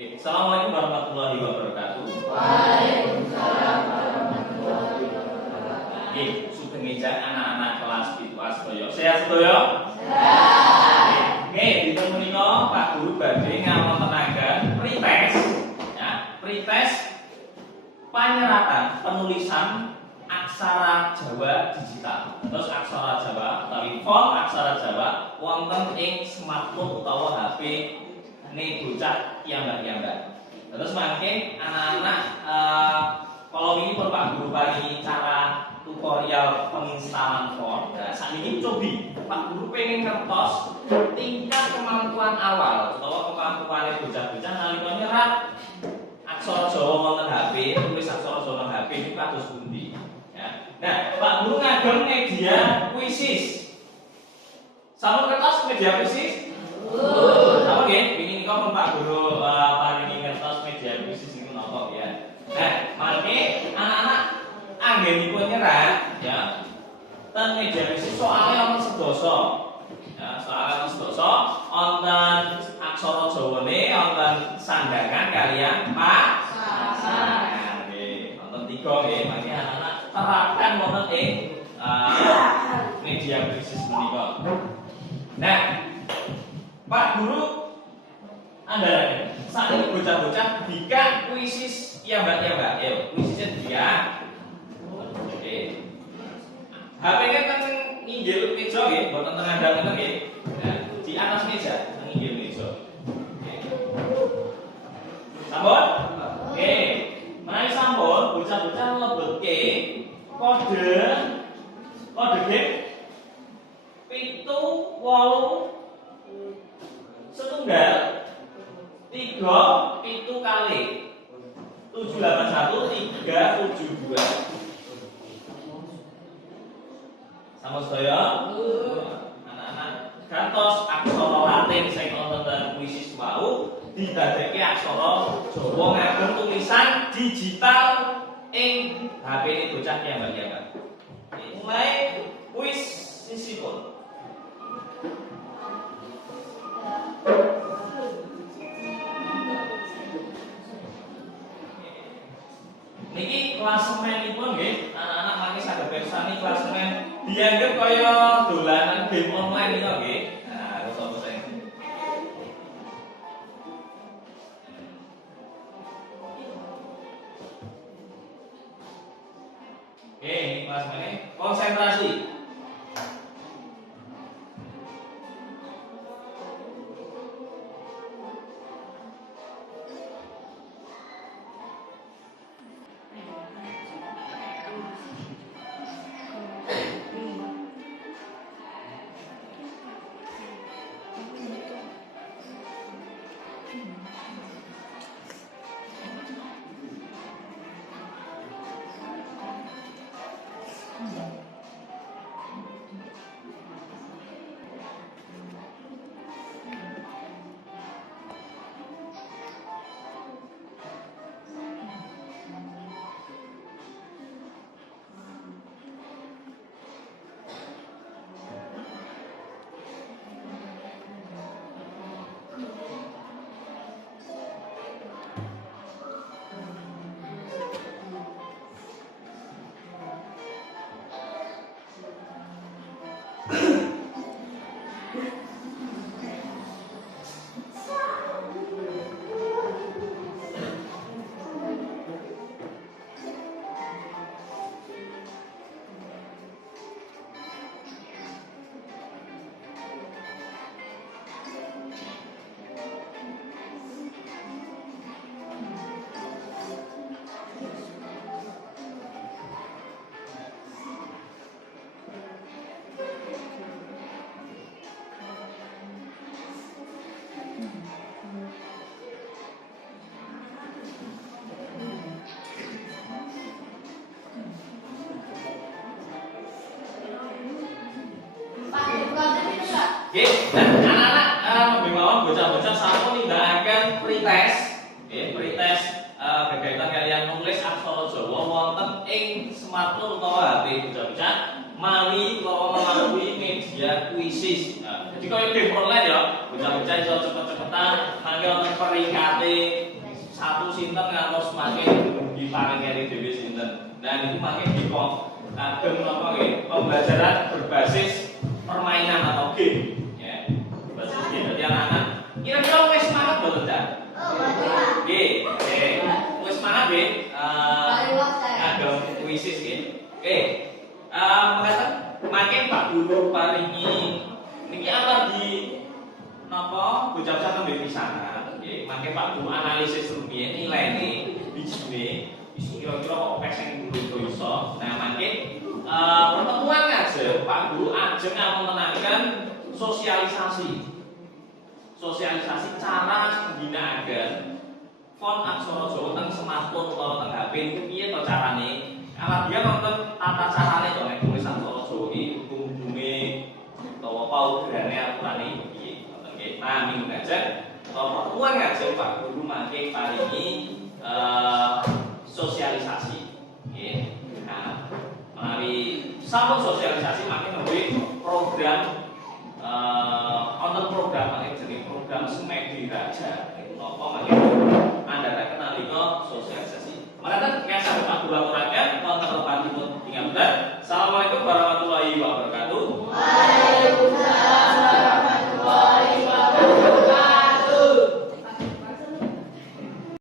Assalamualaikum warahmatullahi wabarakatuh. Waalaikumsalam warahmatullahi wabarakatuh. Sugeng ngejak anak-anak kelas 7A sedaya. Sehat sedaya? Sehat. Dinten menika Pak Guru badhe ngawontenaken pretest ya, pretest panyeratan penulisan aksara Jawa digital. Terus aksara Jawa utawi font aksara Jawa wonten ing smartphone utawa HP ne bocah piyambak-piyambak. Terus mangke anak-anak kalau ini pun Pak Guru paringi cara tutorial penginstalan font. Nah, saat ini cobi Pak Guru pengen ngertos tingkat kemampuan awal utawa kemampuan bocah-bocah nalika nyerat aksara Jawa wonten HP, tulis aksara Jawa wonten HP ini kados pundi. Ya. Nah, Pak Guru ngagem media Quizzes. Sampun kertas media Quizzes? Apa nggih? Wingi nika pun Pak Guru paringi ngertos media Quizzes niku napa ya. Nah, mangke anak-anak anggenipun nyerat ya. Ten media Quizzes soalnya wonten sedasa. Ya, soalnya wonten sedasa wonten aksara Jawane, wonten sandangan kaliyan pasangan. Nggih, wonten 3 nggih. Mangke anak-anak terapkan wonten ing media Quizzes menika. Nah, Pak Guru andalane saat ini bocah-bocah bika kuisis ya mbak ya kuisisnya dia oke HP-nya kan nginggil meja nggih mboten teng ngandhang ngoten nggih nah di atas meja nginggil meja oke sampun oke menawi sampun bocah-bocah nglebetke kode game 7 8 setunggal 3 itu kali 781 372 sama saya anak-anak gantos aksara Latin sing wonten Quizzes wau didadekke aksara Jawa ngagem tulisan digital ing HP ini bocah piyambak-piyambak. Mulai kuis sisipun. Niki klasemenipun nggih, anak-anak mangke saged pirsani klasemen dianggep kaya dolanan game online niku nggih. Nah, terus apa sing ini klasemennya konsentrasi. Oke, nah anak-anak mawon bocah-bocah sampun nindakaken pretest, pretest berkaitan kalian nulis aksara Jawa wonten ing smartphone utawa HP bocah-bocah melalui media Quizzes. Jadi kalau game online ya, bocah-bocah iso cepet-cepetan, mangke wonten peringkate satu sinten ngantos mangke diparingani dhewe sinten. Nah niku mangke dikon kagem napa nggih, pembelajaran berbasis permainan atau game, ya. Berbasis game. Jadi anak-anak kira-kira wis semangat mboten, Cak? Nggih, wis semangat nggih? Kagem kuisis nggih. Oke. Mengatakan makin Pak Guru paringi niki apa di napa bocah-bocah tembe pisanan nggih makin Pak Guru analisis rupiah nilaine bijine iso kira-kira kok pesen guru iso. Nah makin pertemuan ngajeng Pak Guru ajeng mengenangkan sosialisasi cara ngginakaken font aksara Jawa teng smartphone utawa teng HP niku piye to carane. Kalau dia nonton tata caranya to nek tulis aksara Jawa iki hukum-hukume utawa paugerane aturane iki ngoten nggih. Nah minggu ngajeng pertemuan ngajeng Pak Guru mangke paringi sosialisasi nggih. Nah menawi sampun sosialisasi mangke nembe program wonten program jenenge program Semedi Raja. Niku napa